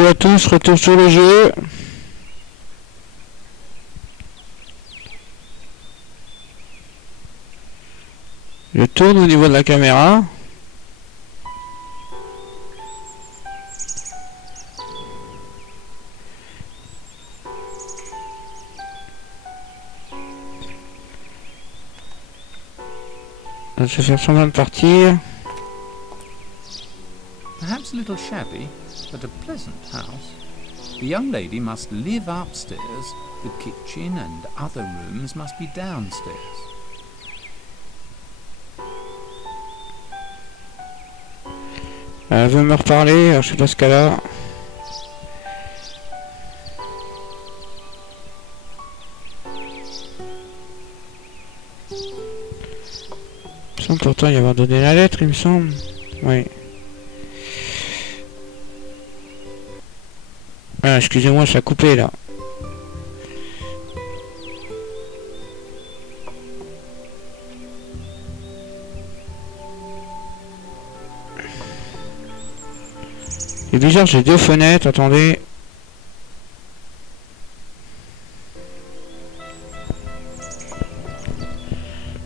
Coucou à tous, retour sur le jeu. Je tourne au niveau de la caméra. Je vais faire semblant de partir. Perhaps a little shabby, but a pleasant house. The young lady must live upstairs. The kitchen and other rooms must be downstairs. Elle veut me reparler, alors je sais pas ce qu'elle a. Il me semble pourtant y avoir donné la lettre, il me semble. Oui. Ah, excusez-moi, ça a coupé là. C'est bizarre, j'ai deux fenêtres, attendez.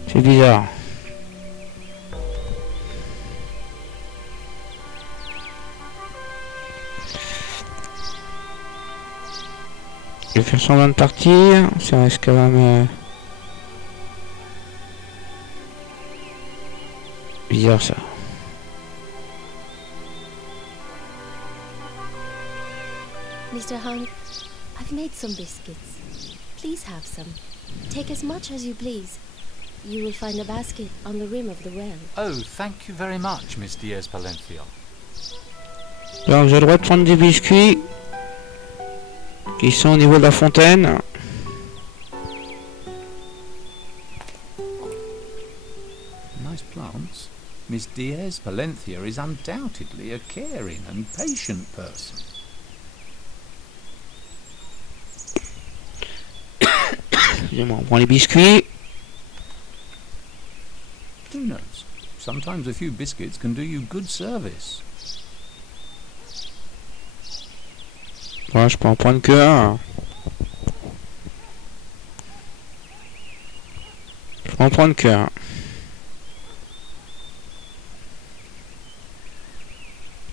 C'est bizarre. Je vais faire semblant de partir, ça reste quand même bizarre ça. Mr. Hunt, I've made some biscuits. Please have some. Take as much as you please. You will find a basket on the rim of the well. Oh, thank you very much, Miss Diaz-Palencia. Donc j'ai le droit de prendre des biscuits qui sont au niveau de la fontaine. Nice plants. Miss Diaz-Palencia is undoubtedly a caring and patient person. Excusez-moi, on prend les biscuits. Who knows? Sometimes a few biscuits can do you good service. Ouais, je peux en prendre que un. Je peux en prendre que un.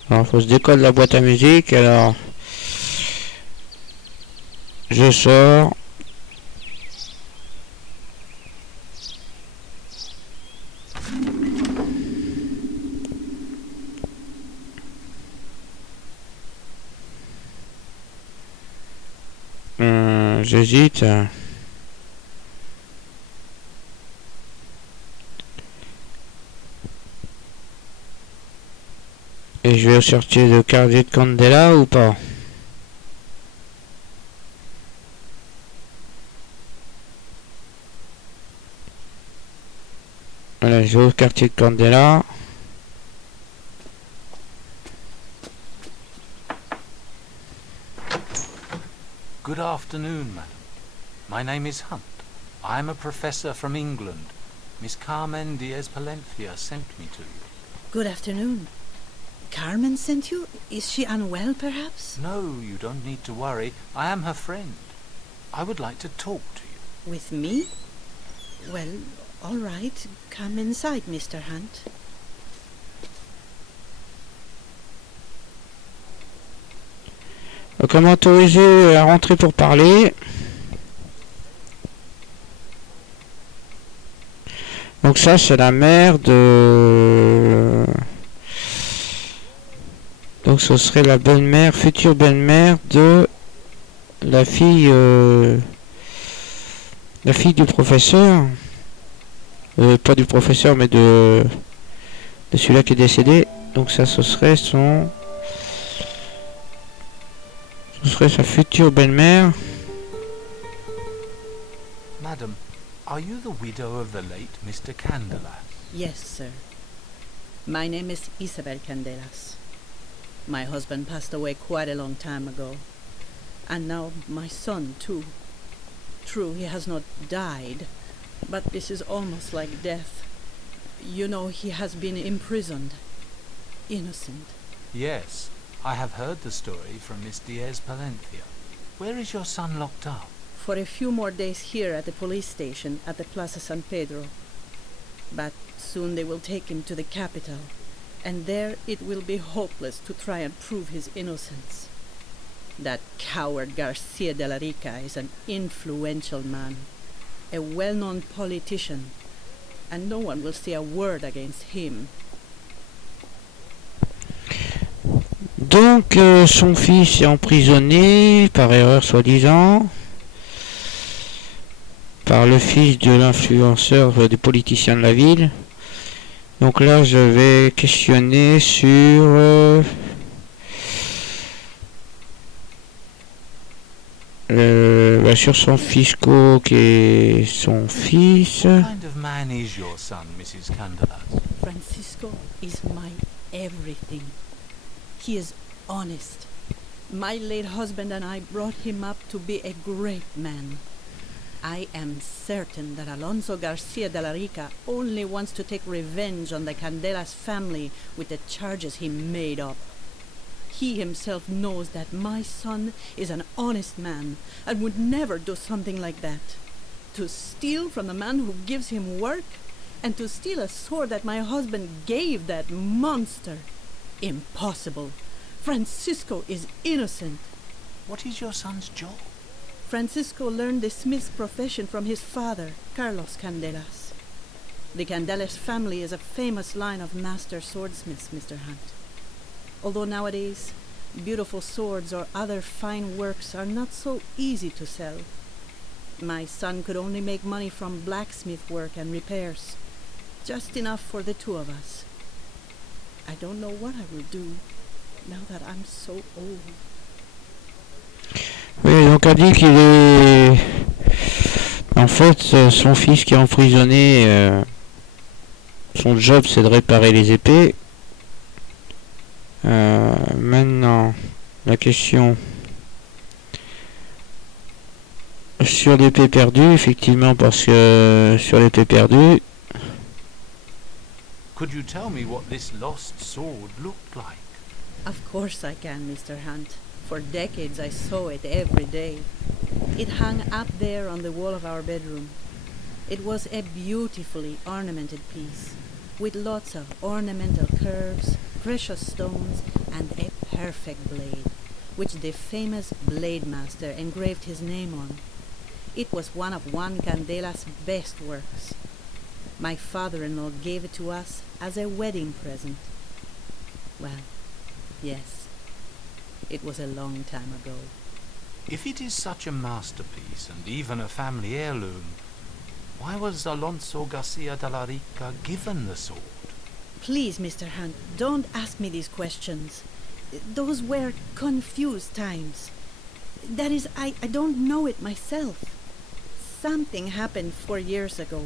Alors, faut se décoller la boîte à musique. Alors, je sors. J'hésite. Et je vais sortir le quartier de Candela ou pas? Voilà, je vais au quartier de Candela. Good afternoon, madam. My name is Hunt. I am a professor from England. Miss Carmen Diaz-Palencia sent me to you. Good afternoon. Carmen sent you? Is she unwell, perhaps? No, you don't need to worry. I am her friend. I would like to talk to you. With me? Well, all right. Come inside, Mr. Hunt. Donc, on m'a autorisé à rentrer pour parler. Donc ça, c'est la mère de... Donc ce serait la belle-mère, future belle-mère de la fille du professeur. Pas du professeur, mais de celui-là qui est décédé. Donc ça, ce serait son... Ce serait sa future belle-mère. Madam, are you the widow of the late Mr. Candela? Yes, sir. My name is Isabel Candelas. My husband passed away quite a long time ago. And now my son, too. True, he has not died, but this is almost like death. You know, he has been imprisoned. Innocent. Yes, I have heard the story from Miss Diaz-Palencia. Where is your son locked up? For a few more days here at the police station at the Plaza San Pedro. But soon they will take him to the capital, and there it will be hopeless to try and prove his innocence. That coward Garcia de la Rica is an influential man, a well-known politician, and no one will say a word against him. Donc, son fils est emprisonné, par erreur soi-disant, par le fils de l'influenceur des politiciens de la ville. Donc là, je vais questionner sur sur son fisco qui est son fils. What kind of man is your son, Mrs. Candela? Francisco is my everything. He is honest. My late husband and I brought him up to be a great man. I am certain that Alonso Garcia de la Rica only wants to take revenge on the Candela's family with the charges he made up. He himself knows that my son is an honest man and would never do something like that. To steal from the man who gives him work, and to steal a sword that my husband gave that monster. Impossible. Francisco is innocent. What is your son's job? Francisco learned the smith's profession from his father, Carlos Candelas. The Candelas family is a famous line of master swordsmiths, Mr. Hunt. Although nowadays, beautiful swords or other fine works are not so easy to sell. My son could only make money from blacksmith work and repairs, just enough for the two of us. I don't know what I will do now that I'm so old. Oui, donc elle dit qu'il est... En fait, son fils qui est emprisonné, son job c'est de réparer les épées. Maintenant, la question sur l'épée perdue, effectivement, parce que sur l'épée perdue... Could you tell me what this lost sword looked like? Of course I can, Mr. Hunt. For decades I saw it every day. It hung up there on the wall of our bedroom. It was a beautifully ornamented piece, with lots of ornamental curves, precious stones, and a perfect blade, which the famous blade master engraved his name on. It was one of Juan Candela's best works. My father-in-law gave it to us as a wedding present. Well, yes. It was a long time ago. If it is such a masterpiece and even a family heirloom, why was Alonso Garcia de la Rica given the sword? Please, Mr. Hunt, don't ask me these questions. Those were confused times. That is, I don't know it myself. Something happened 4 years ago.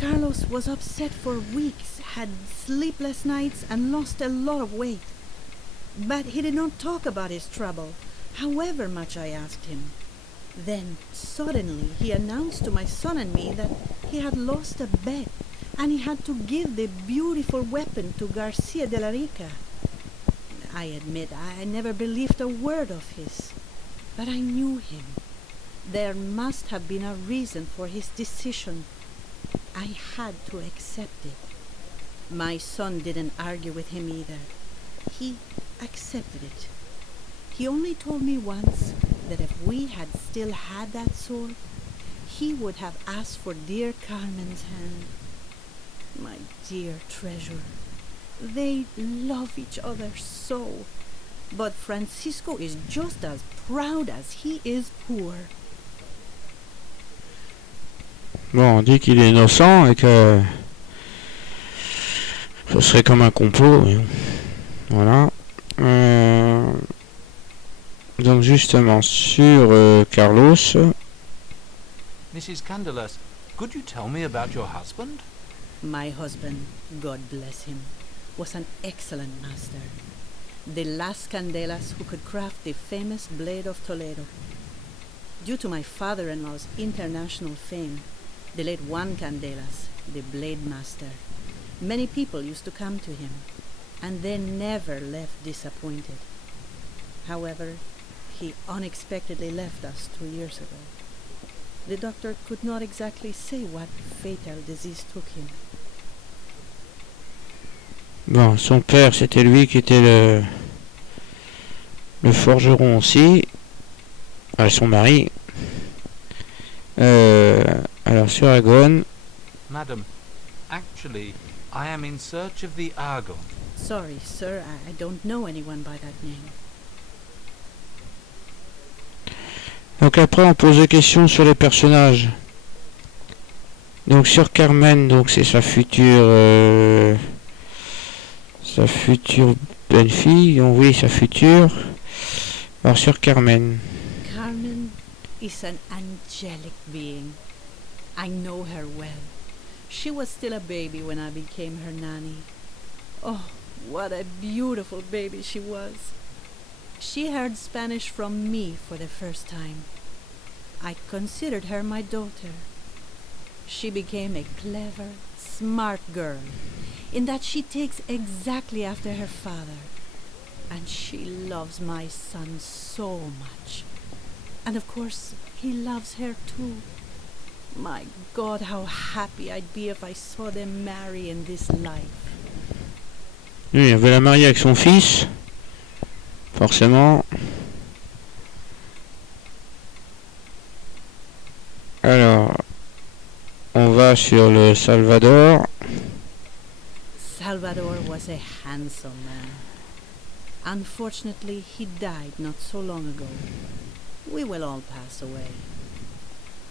Carlos was upset for weeks, had sleepless nights, and lost a lot of weight. But he did not talk about his trouble, however much I asked him. Then, suddenly, he announced to my son and me that he had lost a bet, and he had to give the beautiful weapon to Garcia de la Rica. I admit I never believed a word of his, but I knew him. There must have been a reason for his decision. I had to accept it. My son didn't argue with him either. He accepted it. He only told me once that if we had still had that sword, he would have asked for dear Carmen's hand. My dear treasure, they love each other so. But Francisco is just as proud as he is poor. Bon, on dit qu'il est innocent et que ce serait comme un complot. Mais voilà. Donc justement sur Carlos. Mrs. Candelas, could you tell me about your husband? My husband, God bless him, was an excellent master. The last Candelas who could craft the famous blade of Toledo. Due to my father-in-law's international fame, the late Juan Candelas, the blade master, many people used to come to him, and they never left disappointed. However, he unexpectedly left us 2 years ago. The doctor could not exactly say what fatal disease took him. Bon, son père, c'était lui qui était le forgeron aussi. Son mari. Alors sur Agon. Madam, actually, I am in search of the Agon. Sorry, sir, I don't know anyone by that name. Donc après on pose des questions sur les personnages. Donc sur Carmen, donc c'est sa future belle-fille. Donc oui, sa future. Alors sur Carmen. Carmen is an angelic being. I know her well. She was still a baby when I became her nanny. Oh, what a beautiful baby she was. She heard Spanish from me for the first time. I considered her my daughter. She became a clever, smart girl, in that she takes exactly after her father. And she loves my son so much. And of course, he loves her too. My God, how happy I'd be if I saw them marry in this life. Oui, elle veut la marier avec son fils. Forcément. Alors, on va sur le Salvador. Salvador was a handsome man. Unfortunately, he died not so long ago. We will all pass away.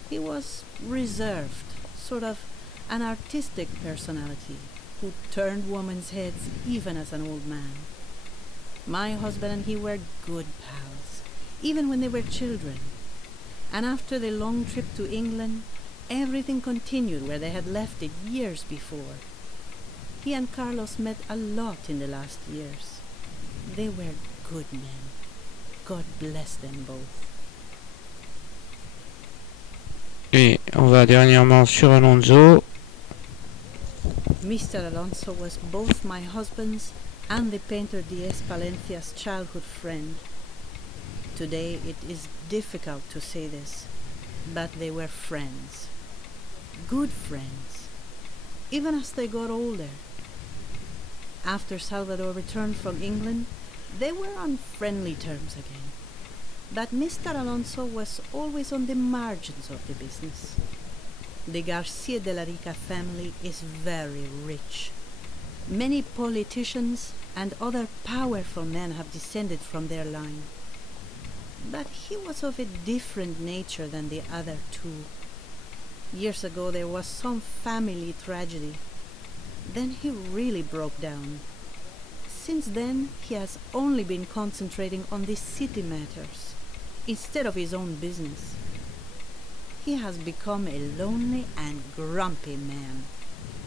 He was reserved, sort of an artistic personality who turned women's heads even as an old man. My husband and he were good pals, even when they were children. And after the long trip to England, everything continued where they had left it years before. He and Carlos met a lot in the last years. They were good men. God bless them both. Et on va dernièrement sur Alonso. Mr. Alonso was both my husband's and the painter Diez Palencia's childhood friend. Today it is difficult to say this, but they were friends. Good friends. Even as they got older. After Salvador returned from England, they were on friendly terms again. But Mr. Alonso was always on the margins of the business. The Garcia de la Rica family is very rich. Many politicians and other powerful men have descended from their line. But he was of a different nature than the other two. Years ago there was some family tragedy. Then he really broke down. Since then, he has only been concentrating on the city matters, instead of his own business. He has become a lonely and grumpy man,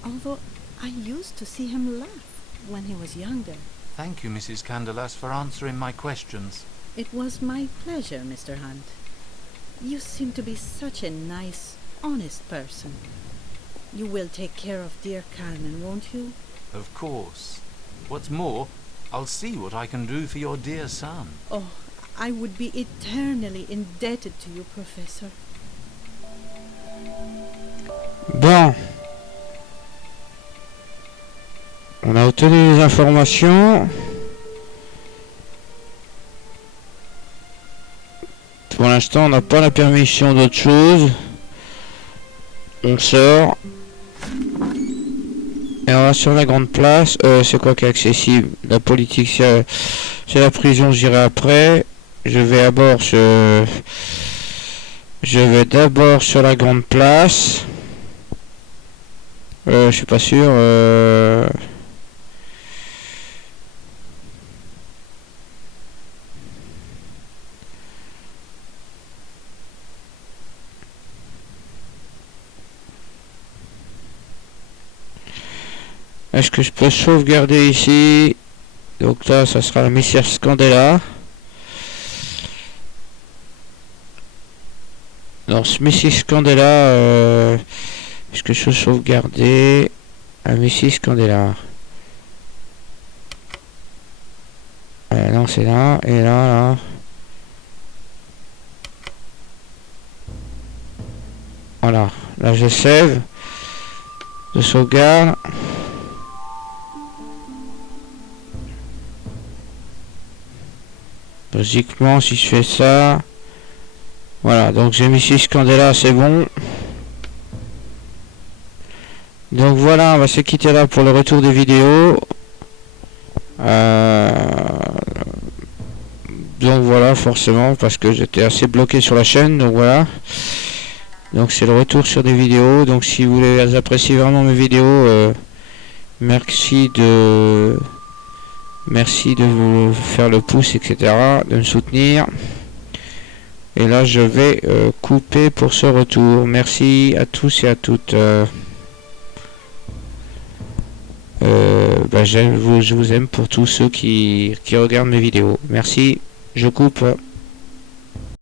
although I used to see him laugh when he was younger. Thank you, Mrs. Candela, for answering my questions. It was my pleasure, Mr. Hunt. You seem to be such a nice, honest person. You will take care of dear Carmen, won't you? Of course. What's more, I'll see what I can do for your dear son. Oh, I would be eternally indebted to you, Professor. Bon. On a obtenu les informations. Pour l'instant, on n'a pas la permission d'autre chose. On sort. Et on va sur la grande place. C'est quoi qui est accessible? La politique, c'est la prison, j'irai après. Je vais d'abord sur la grande place. Je suis pas sûr. Est-ce que je peux sauvegarder ici? Donc là, ça sera la Mrs. Candela. Alors, Mrs. Candela, est-ce que je peux sauvegarder à Mrs. Candela? Non, c'est là, et là, là. Voilà, là je save, je sauvegarde. Logiquement, si je fais ça, voilà, donc j'ai mis 6 Candela, c'est bon. Donc voilà, on va se quitter là pour le retour des vidéos. Donc voilà, forcément, parce que j'étais assez bloqué sur la chaîne, donc voilà. Donc c'est le retour sur des vidéos. Donc si vous voulez apprécier vraiment mes vidéos, merci de vous faire le pouce, etc., de me soutenir. Et là je vais couper pour ce retour. Merci à tous et à toutes. Je vous aime pour tous ceux qui regardent mes vidéos. Merci, je coupe.